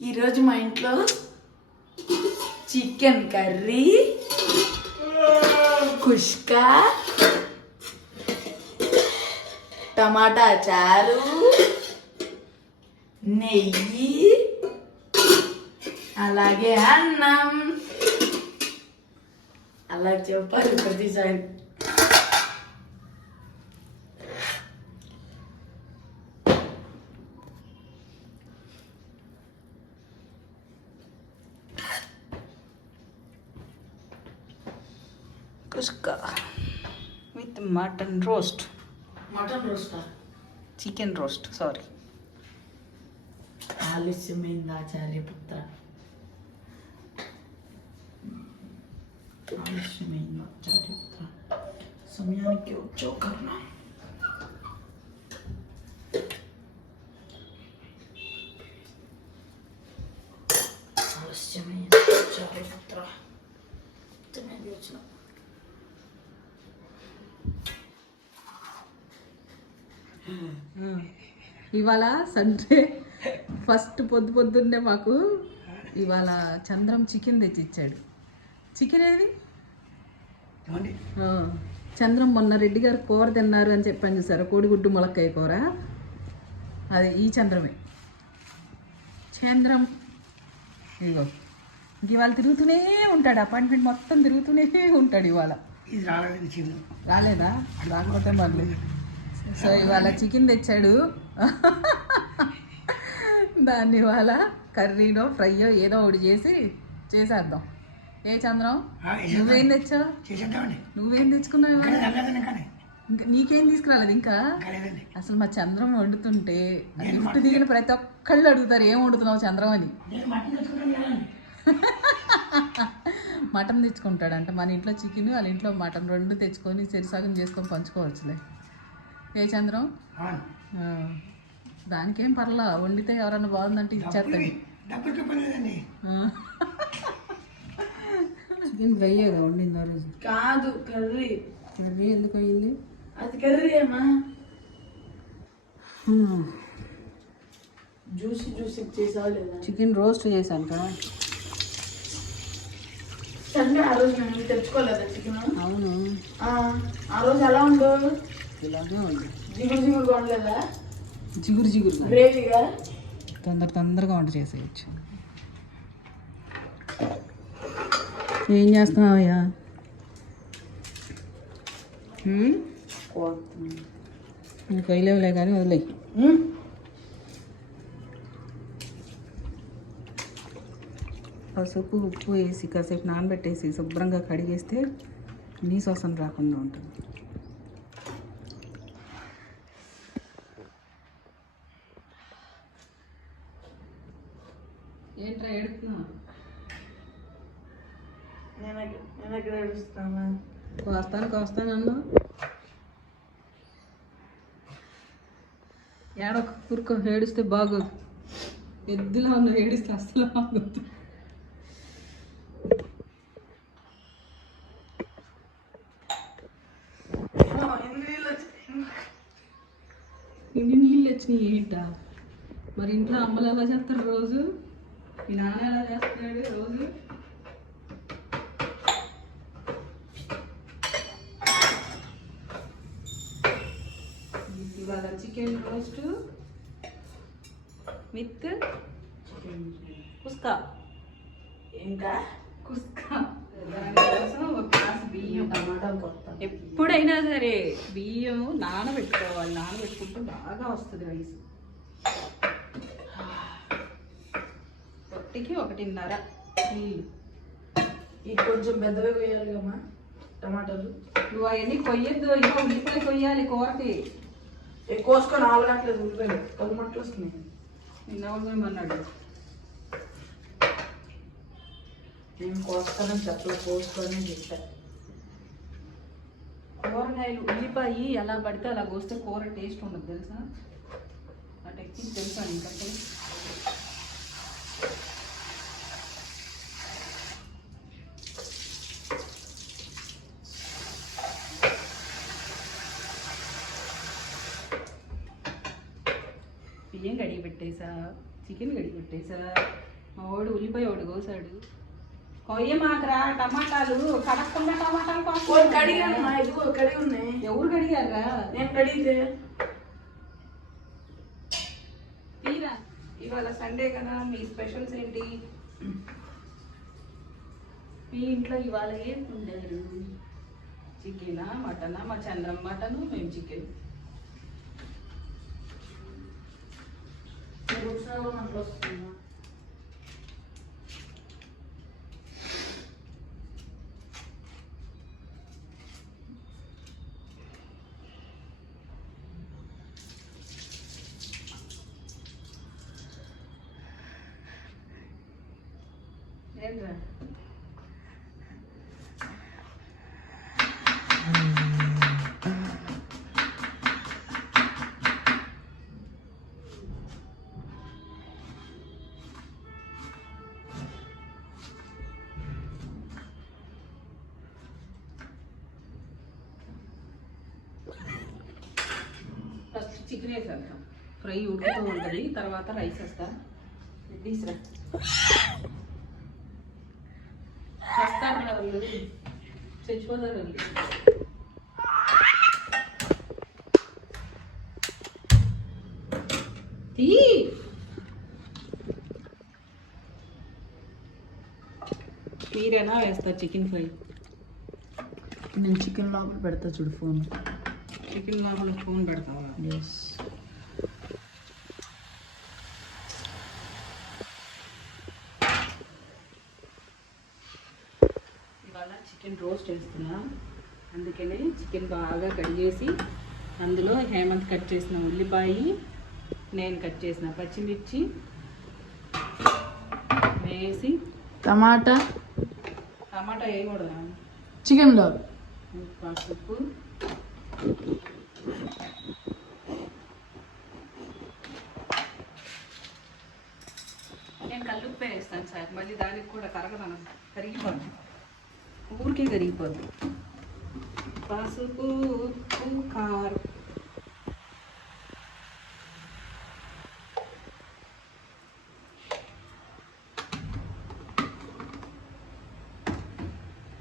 ఈరోజు మా ఇంట్లో చికెన్ కర్రీ కుష్కా టమాటా చారు నెయ్యి అలాగే అన్నం. అలా చెప్పాలి ప్రతిసారి kuska with mutton roast mutton రోస్టా chicken roast sorry ఆలస్యమైంది ఆచార్యపుత్ర ఆలస్యమైంది ఆచార్యపుత్ర సమయానికి వచ్చావు కర్ణ ఆలస్యమైంది ఇవాళ సండే. ఫస్ట్ పొద్దు పొద్దున్నే మాకు ఇవాళ చంద్రం చికెన్ తెచ్చి ఇచ్చాడు చికెన్ ఏది? చంద్రం మొన్న రెడ్డి గారు కూర తిన్నారు అని చెప్పాను చూసారా? కోడిగుడ్డు ములక్కాయ కూర. అది ఈ చంద్రమే. చంద్రం. ఇగో ఇంక ఇవాళ తిరుగుతూనే ఉంటాడు. అపాయింట్మెంట్ మొత్తం తిరుగుతూనే ఉంటాడు ఇవాళ. ఇది రాలేదు రాలేదా? రాకపోతే మళ్ళీ సో ఇవాళ చికెన్ తెచ్చాడు. దాన్ని ఇవాళ కర్రీనో ఫ్రైయో ఏదో ఒకటి చేసి చేసేద్దాం. ఏ చంద్రం. నువ్వేం తెచ్చావు? నువ్వేం తెచ్చుకున్నావు నీకేం తీసుకురాలేదు ఇంకా? అసలు మా చంద్రం వండుతుంటే గిఫ్ట్ దిగిన ప్రతి ఒక్కళ్ళు అడుగుతారు ఏం వండుతున్నావు చంద్రం అని? మటన్ తెచ్చుకుంటాడంట. మన ఇంట్లో చికెన్ వాళ్ళ ఇంట్లో మటన్ రెండు తెచ్చుకొని చెరిసగం చేసుకొని పంచుకోవచ్చులే ఏ చంద్రం? దానికేం పర్లా వండితే ఎవరన్నా బాగుందంటే ఇచ్చేస్తాడు. డబ్బులకి పని లేదండి చికెన్ ఫ్రై కదా వండింది ఆ రోజు. కాదు కర్రీ. కర్రీ ఎందుకు అయింది అది కర్రీ ఏమా? జ్యూసీ జ్యూసీ చేసావా లేదా? చికెన్ రోస్ట్ చేశాను కదా. సండే ఆ రోజు మేము తెచ్చుకోలేదా చికెన్? అవును. ఆ రోజు ఎలా ఉండు ఇలాగే ఉంది. జిగురు జిగురుగా ఉండలేదా జిగురు గ్రేవీగా? తొందర తొందరగా వంట చేసేయచ్చు. ఏం చేస్తున్నావయ్యా? నీకు వేయలేవులే కానీ వదిలేయి. పసుపు ఉప్పు వేసి కాసేపు నానబెట్టేసి శుభ్రంగా కడిగేస్తే నీసు వాసన రాకుండా ఉంటుంది. ఏడొక ఏడిస్తే బాగోదు. ఎద్దులా ఉన్న ఏడిస్తే అసలు బాగోదు. ఇన్ని నీళ్ళు వచ్చినాయి ఏంటా? మరి ఇంట్లో అమ్మలు ఎలా చేస్తారు రోజు? మీ నాన్న ఎలా చేస్తున్నాడు రోజు? ఇవాళ చికెన్ రోస్ట్. విత్ కుస్కా. ఇంకా? కుస్కా. దానికోసం ఒక గ్లాస్ బియ్యం. కొత్త. ఎప్పుడైనా సరే బియ్యం నానబెట్టుకోవాలి. నానబెట్టుకుంటే బాగా వస్తుంది రైస్. రొట్టెకి ఒకటిన్నర నీళ్ళు. ఈ కొంచెం పెద్దగా కొయ్యాలి కమ్మా టమాటాలు. నువ్వు అవన్నీ కొయ్యొద్దు. ఇంకా ఉల్లిపాయ కొయ్యాలి కూరకి. కోసుకొని ఆలుగట్లేదు ఉల్లిపాయలు. పది మట్టలు వస్తున్నాయి. నిన్న కొయ్యమన్నాడు నేను కోస్తానని చెప్పలే కోసుకొని చెప్పా. కూరగాయలు ఉల్లిపాయి ఎలా పడితే అలా కోస్తే కూర టేస్ట్ ఉండదు తెలుసా? ఆ టెక్నిక్ తెలుసా నీకంటే? బియ్యం కడిగి పెట్టేసా చికెన్ కడిగి పెట్టేసా. ఓడు ఉల్లిపాయ ఓడు కోసాడు. కొయ్య మాకరా టమాటాలు కడకుండా టమాటాలు కోస్తున్నాడు. కడిగాను మా ఇదిగో కడిగి ఉన్నాయి. ఎవరు కడిగారా నేను కడిగితే. తీరా? ఇవాళ సండే కదా మీ స్పెషల్స్ ఏంటి? మీ ఇంట్లో ఇవాళ ఏం ఉండరు చికెనా మటనా? మా చంద్రం మటను మేము chicken. pensando na próxima. Lembra? Chicken వేసేద్దాం ఫ్రై ఉడుకుతూ ఉంటుంది తర్వాత రైస్ వేస్తా. తీసురా. వస్తారు వాళ్ళు. చచ్చిపోతారు వాళ్ళు. తీ. మీరేనా వేస్తారు చికెన్ ఫ్రై? నేను చికెన్ లోపల పెడతా చూడు ఫోన్ చికెన్ లోపల ఫోన్ పెడతావా? ఎస్ ఇవాళ చికెన్ రోస్ట్ వేస్తున్నా అందుకని చికెన్ బాగా కడిగేసి అందులో హేమంత్ కట్ చేసిన ఉల్లిపాయ నేను కట్ చేసిన పచ్చిమిర్చి వేసి టమాటా. టమాటా వేయకూడదా? చికెన్లో. పసుపు నేను కల్లుప్పే వేస్తాను సార్. మళ్ళీ దానికి కూడా కరగదను. కరిగిపోద్ది ఊరికే కరిగిపోద్ది పసుపు ఉప్పు కారం.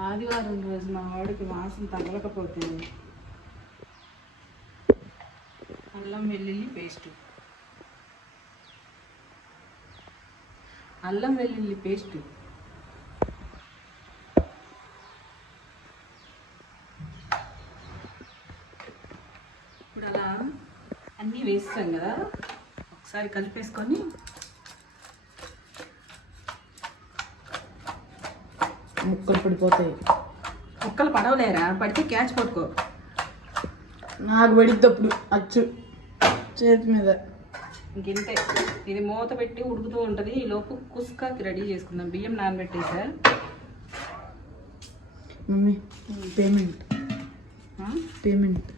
ఆదివారం రోజు మా వాడికి వాసన తగలకపోతే అల్లం వెల్లుల్లి పేస్ట్ అల్లం వెల్లుల్లి పేస్ట్ ఇప్పుడు అలా అన్నీ వేస్తాం కదా. ఒకసారి కలిపేసుకొని ముక్కలు పడిపోతాయి. ముక్కలు పడవలేరా? పడితే క్యాచ్ పట్టుకో. నాకు పడిద్దప్పుడు అచ్చు. చేతి మీద. ఇంకింతే? ఇది మూత పెట్టి ఉడుకుతూ ఉంటుంది. ఈ లోపు కుస్కాకి రెడీ చేసుకుందాం. బియ్యం నానబెట్టేసా మమ్మీ పేమెంట్? పేమెంట్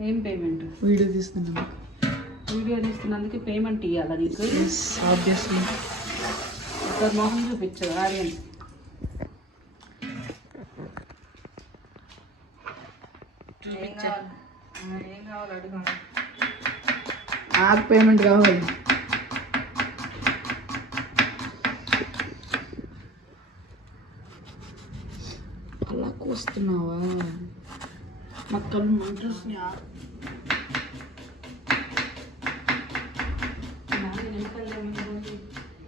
ఏం పేమెంట్ వీడియో తీస్తున్నాను వీడియో తీస్తున్నందుకు పేమెంట్ ఇవ్వాలా నీకు ఆబ్వియస్లీ ఒకసారి మొహం చూపించు ఆడియన్స్. ఏం కావాలి? ఆ, ఏం కావాలి అడుగు. నాకు పేమెంట్ కావాలి. అలా కూస్తున్నావా? మక్కలు మంటూస్తున్నాయి?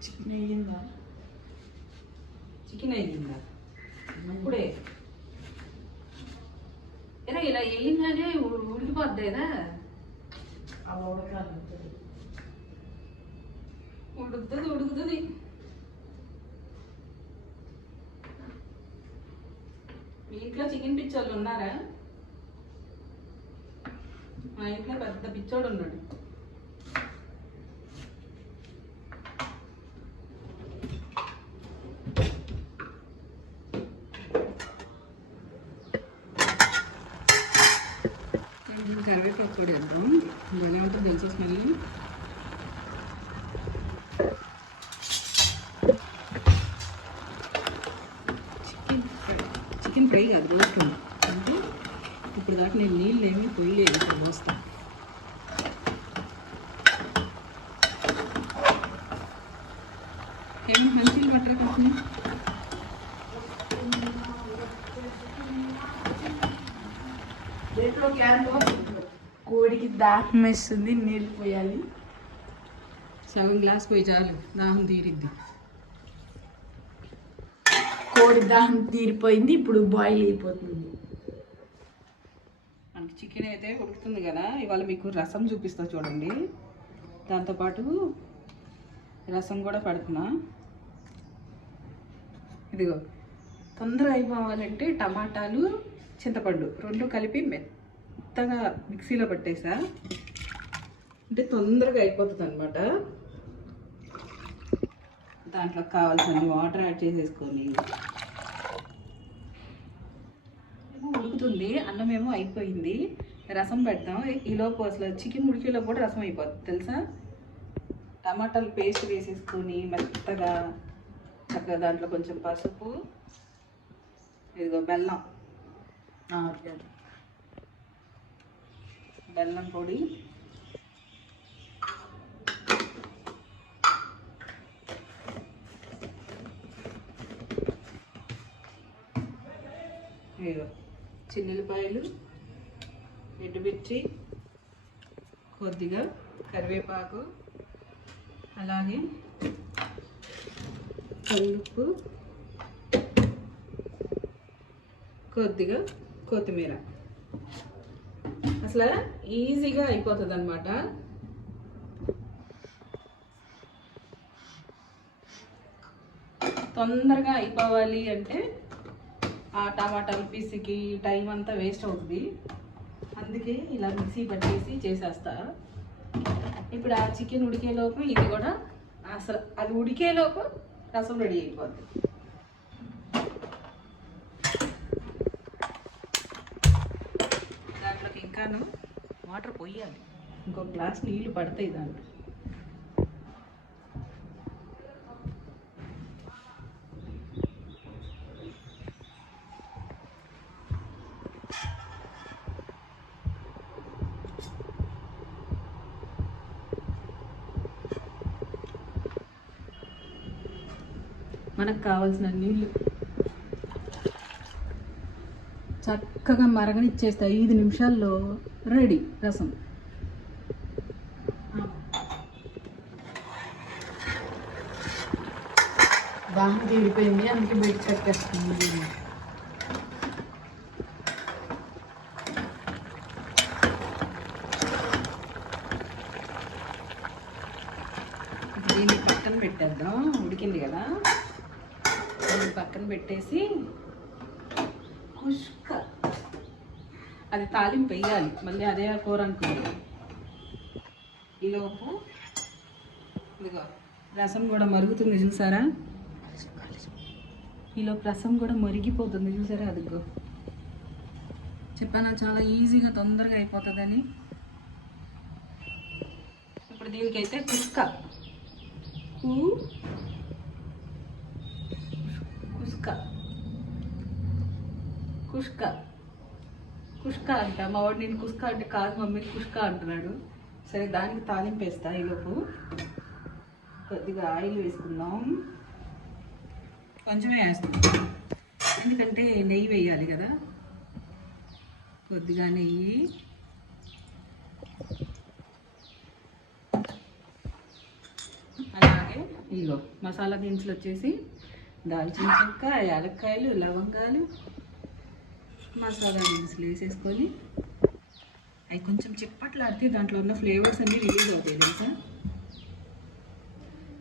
చికెన్ అయ్యిందా చికెన్ అయ్యిందా అప్పుడే ఎరా ఇలా అయ్యిందనే ఉడికిపోద్దేదా అలా ఉడకాలి ఉడుకుతుంది ఉడుకుతుంది మీ ఇంట్లో చికెన్ పిచ్చోళ్ళు ఉన్నారా మా ఇంట్లో పెద్ద పిచ్చోడు ఉన్నాడు కరివేపాకు కూడా వేద్దాం. బాగానే ఉంటుంది తెలుసా smell? Chicken fry. Chicken fry కాదు రోస్ట్ అంటే ఇప్పుడు దాకా నేను నీళ్ళు ఏమీ పొయ్యి ఇప్పుడు పోస్తాను దాహం వేస్తుంది నీళ్ళు పోయాలి. సగం గ్లాస్ పోయి చాలు దాహం తీరిద్ది. కోడి దాహం తీరిపోయింది ఇప్పుడు బాయిల్ అయిపోతుంది. మనకి చికెన్ అయితే ఉడుకుతుంది కదా ఇవాళ మీకు రసం చూపిస్తా చూడండి. దాంతోపాటు రసం కూడా పెడుతున్నా. ఇదిగో తొందరగా అయిపోవాలంటే టమాటాలు చింతపండు రెండు కలిపి మెత్తగా మిక్సీలో పట్టేసా? అంటే తొందరగా అయిపోతుంది అనమాట దాంట్లో కావాల్సిన వాటర్ యాడ్ చేసేసుకొని. ఏమో ఉడుకుతుంది అన్నం ఏమో అయిపోయింది. రసం పెడతాం. ఈలోపు అసలు చికెన్ ముడికిలో కూడా రసం అయిపోతుంది తెలుసా? టమాటాలు పేస్ట్ వేసేసుకొని మెత్తగా చక్కగా దాంట్లో కొంచెం పసుపు ఇదిగో బెల్లం. ఓకే బెల్లం పొడి. ఇదిగో చిన్నులపాయలు ఎండుమిర్చి కొద్దిగా కరివేపాకు అలాగే కల్లుప్పు కొద్దిగా కొత్తిమీర. అసలు ఈజీగా అయిపోతుంది అనమాట తొందరగా అయిపోవాలి అంటే ఆ టమాటాలు పీసికి టైం అంతా వేస్ట్ అవుతుంది. అందుకే ఇలా మిక్సీ పట్టేసి చేసేస్తా. ఇప్పుడు ఆ చికెన్ ఉడికేలోపు ఇది కూడా అసలు అది ఉడికేలోపు రసం రెడీ అయిపోతుంది దాంట్లోకి వాటర్ పోయాలి. ఇంకో గ్లాస్ నీళ్ళు పడతాయి దాంట్లో. మనకు కావాల్సిన నీళ్ళు చక్కగా మరగనిచ్చేస్తే ఐదు నిమిషాల్లో రెడీ. రసం. బాగా తీరిపోయింది. అందుకే బయట కట్టేస్తుంది దీన్ని పక్కన పెట్టేద్దాం. ఉడికింది కదా. దీన్ని పక్కన పెట్టేసి అది తాలింపు వేయాలి మళ్ళీ అదే ఆ కూర అనుకోండి. ఈలోపు ఇదిగో రసం కూడా మరుగుతుంది చూసారా? ఈలోపు రసం కూడా మరిగిపోతుంది చూసారా? అదిగో. చెప్పాను చాలా ఈజీగా తొందరగా అయిపోతుందని. ఇప్పుడు దీనికైతే కుష్క కు కుష్క కుష్క కుష్క అంట. మా వాడు నేను కుష్క అంటే కాదు మమ్మీ కుష్క అంటున్నాడు. సరే దానికి తాలింపు వేస్తా ఈలోపు కొద్దిగా ఆయిల్ వేసుకుందాం. కొంచెమే వేస్తాం. ఎందుకంటే నెయ్యి వేయాలి కదా. కొద్దిగా నెయ్యి. అలాగే ఇగో మసాలా దినుసులు వచ్చేసి దాల్చిన చెక్క యాలక్కాయలు లవంగాలు మసాలా దినుసులు వేసేసుకొని అవి కొంచెం చిప్పట్లాడితే దాంట్లో ఉన్న ఫ్లేవర్స్ అన్నీ రిలీజ్ అవుతాయి తెలుసా?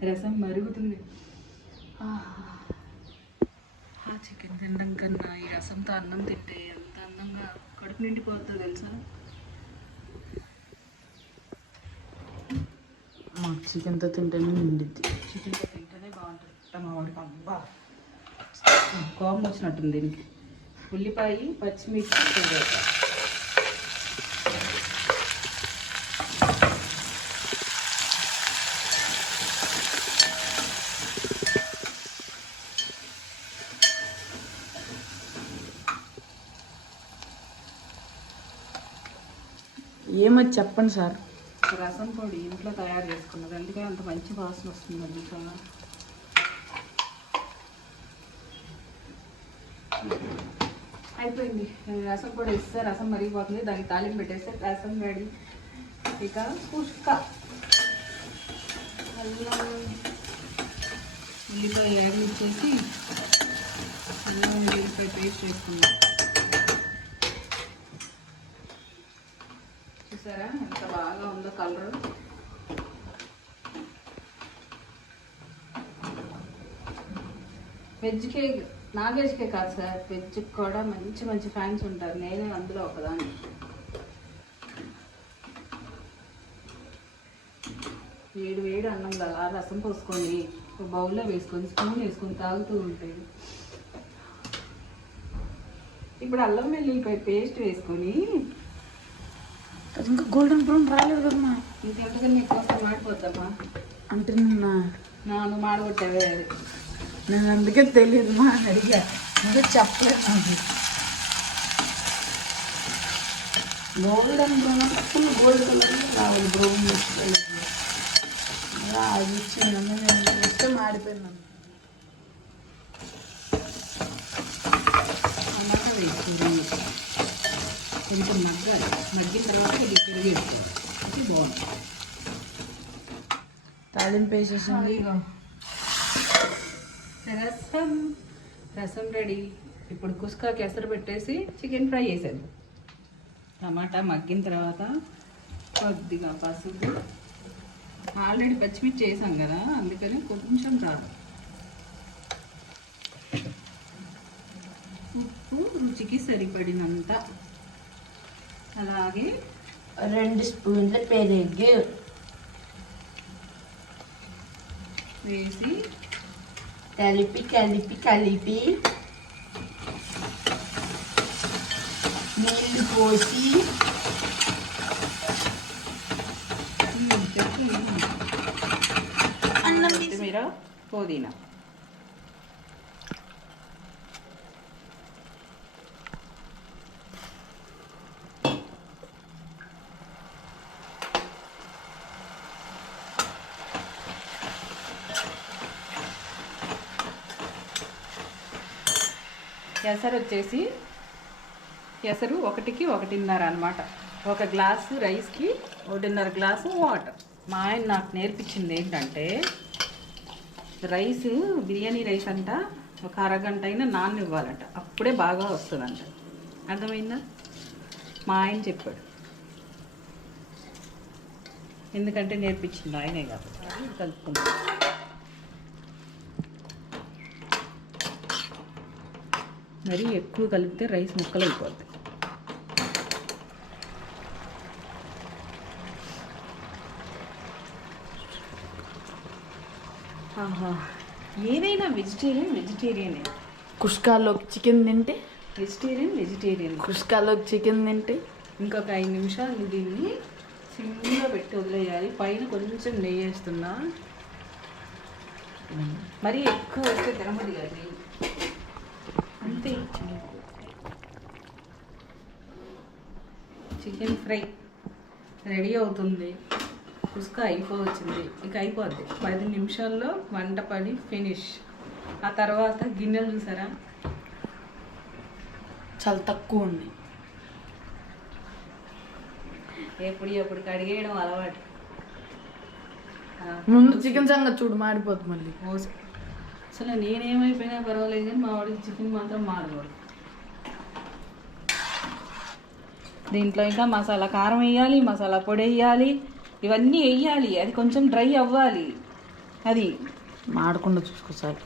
రసం మరుగుతుంది. ఆ చికెన్ తినడం కన్నా ఈ రసంతో అన్నం తింటే ఎంత అందంగా కడుపు నిండిపోతుందో తెలుసా? మాకు చికెన్తో తింటేనే నిండిద్ది. చికెన్తో తింటేనే బాగుంటుంది. మా వాడికి అబ్బా కోపం వచ్చినట్టుంది దీనికి. ఉల్లిపాయ పచ్చిమిర్చి కరివేపాకు. ఏమది చెప్పండి సార్? రసం పొడి ఇంట్లో తయారు చేసుకున్నది. అందుకే అంత మంచి వాసన వస్తుంది అందుకని అయిపోయింది. రసం కూడా ఇస్తే రసం మరిగిపోతుంది. దానికి తాలింపు పెట్టేస్తే రసం రెడీ. ఇక కుష్క అల్లం ఉల్లిపాయ యాడ్ ఇచ్చేసి అల్లం ఉల్లిపాయ పేస్ట్ వేసుకుందాం చూసారా? ఎంత బాగా ఉందో కలర్. Veg cake. వెజ్కే కాదు సార్ వెజ్కి కూడా మంచి మంచి ఫ్యాన్స్ ఉంటారు. నేను అందులో ఒకదాన్ని. వేడి వేడి అన్నంలో అలా రసం పోసుకొని ఒక బౌల్లో వేసుకొని స్పూన్ వేసుకొని తాగుతూ ఉంటాయి ఇప్పుడు అల్లం వెల్లుల్లిపాయ పేస్ట్ వేసుకొని ఇంకా గోల్డెన్ బ్రౌన్ రాలేదు కదమ్మా. ఇంకెంతకన్నా ఎక్కువ మాడిపోద్దమ్మా అంటే నిన్న నాను మాడగొట్టావే అది. అందుకే తెలియదు మా అని అడిగా ఇంకా చెప్పలేదు నాకు గోల్డెన్ బ్రౌన్ అంటే ఫుల్ గోల్డ్ కలర్ రావాలి బ్రౌన్ అలా అది ఇచ్చింది నేను ఇస్తే మాడిపోయింది టమాటా వేసుకుంటాం కొంచెం మగ్గాలి మగ్గిన తర్వాత ఇది పెరుగు వేసుకోవాలి ఇది బాగుంటుంది తాలింపు వేసేసింది రసం రసం రెడీ. ఇప్పుడు కుస్కాకి ఎసరు పెట్టేసి చికెన్ ఫ్రై చేసేది టమాటా మగ్గిన తర్వాత కొద్దిగా పసుపు. ఆల్రెడీ పచ్చిమిర్చి చేసాం కదా అందుకని కొంచెం రాదు. ఉప్పు రుచికి సరిపడినంత. అలాగే రెండు స్పూన్ల పెరుగు వేసి కలిపి కలిపి కలిపి నీళ్ళు పోసి అన్నం కొత్తిమీర పుదీనా ఎసరు వచ్చేసి ఎసరు ఒకటికి ఒకటిన్నర అనమాట ఒక గ్లాసు రైస్కి ఒకటిన్నర గ్లాసు వాటర్. మా ఆయన నాకు నేర్పించింది ఏంటంటే రైస్ బిర్యానీ రైస్ అంట ఒక అరగంట అయినా నాన్న ఇవ్వాలంట అప్పుడే బాగా వస్తుందంట. అర్థమైందా? మా ఆయన చెప్పాడు. ఎందుకంటే నేర్పించింది ఆయనే కాబట్టి. కలుపుకుంటాను మరీ ఎక్కువ కలిపితే రైస్ ముక్కలు అయిపోద్ది. ఆహా ఏదైనా వెజిటేరియన్ వెజిటేరియనే కుష్కాలోకి చికెన్ తింటే? వెజిటేరియన్ వెజిటేరియన్ కుష్కాలోకి చికెన్ తింటే? ఇంకొక ఐదు నిమిషాలు దీన్ని సిమ్లో పెట్టి వదిలేయాలి. పైన కొంచెం నెయ్యి వేస్తున్నా. మరీ ఎక్కువ వస్తే తినబడి కాదు. చికెన్ ఫ్రై రెడీ అవుతుంది. కుస్క అయిపోవచ్చింది. ఇక అయిపోద్ది. పది నిమిషాల్లో వంట పడి ఫినిష్ ఆ తర్వాత గిన్నెలు చూసారా? చాలా తక్కువ ఉంది ఎప్పుడు ఎప్పుడు కడిగేయడం అలవాటు. ముందు చికెన్ సంగతి చూడు మాడిపోతుంది మళ్ళీ. అసలు నేనేమైపోయినా పర్వాలేదు కానీ మా వాడికి చికెన్ మాత్రం మారకూడదు దీంట్లో ఇంకా మసాలా కారం వేయాలి మసాలా పొడి వేయాలి ఇవన్నీ వేయాలి. అది కొంచెం డ్రై అవ్వాలి. అది మాడకుండా చూసుకోసారి